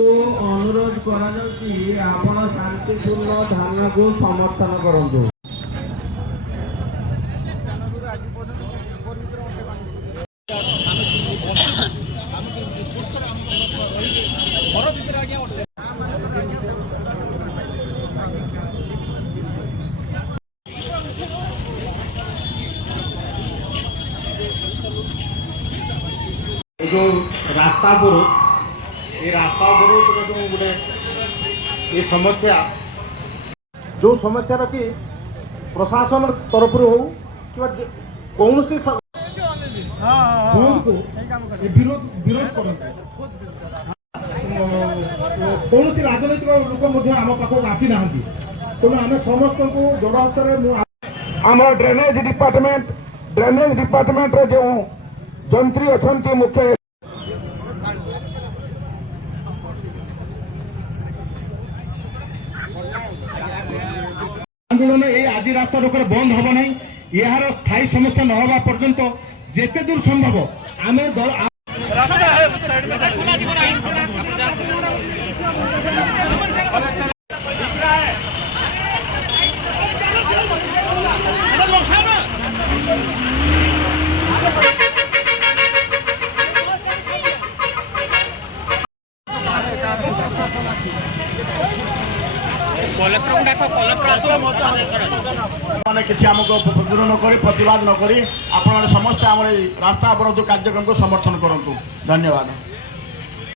अनुरोध कर शांतिपूर्ण धरना को समर्थन करूँ। जो रास्ता अवरोध ये रास्ता अवरोध जो गोटे ये समस्या जो समस्या कि प्रशासन तरफ हो कि कौन से विरोध करते कौन सी राजनैतिक लोक आम पाखक आसी ना तेणु आम समस्त को जोड़ हस्तर आम ड्रेनेज डिपार्टमेंट जो जंत्री अच्छा मुख्य आंदोलन ये आज रास्ता रोक बंद हम ना यार स्थायी समस्या न होगा पर्यंत जिते दूर संभव आम किसी आमको प्रतिरोध नक प्रतिवाद नक समस्त आम रास्ता अवरोध कार्यक्रम को समर्थन करूँ। धन्यवाद।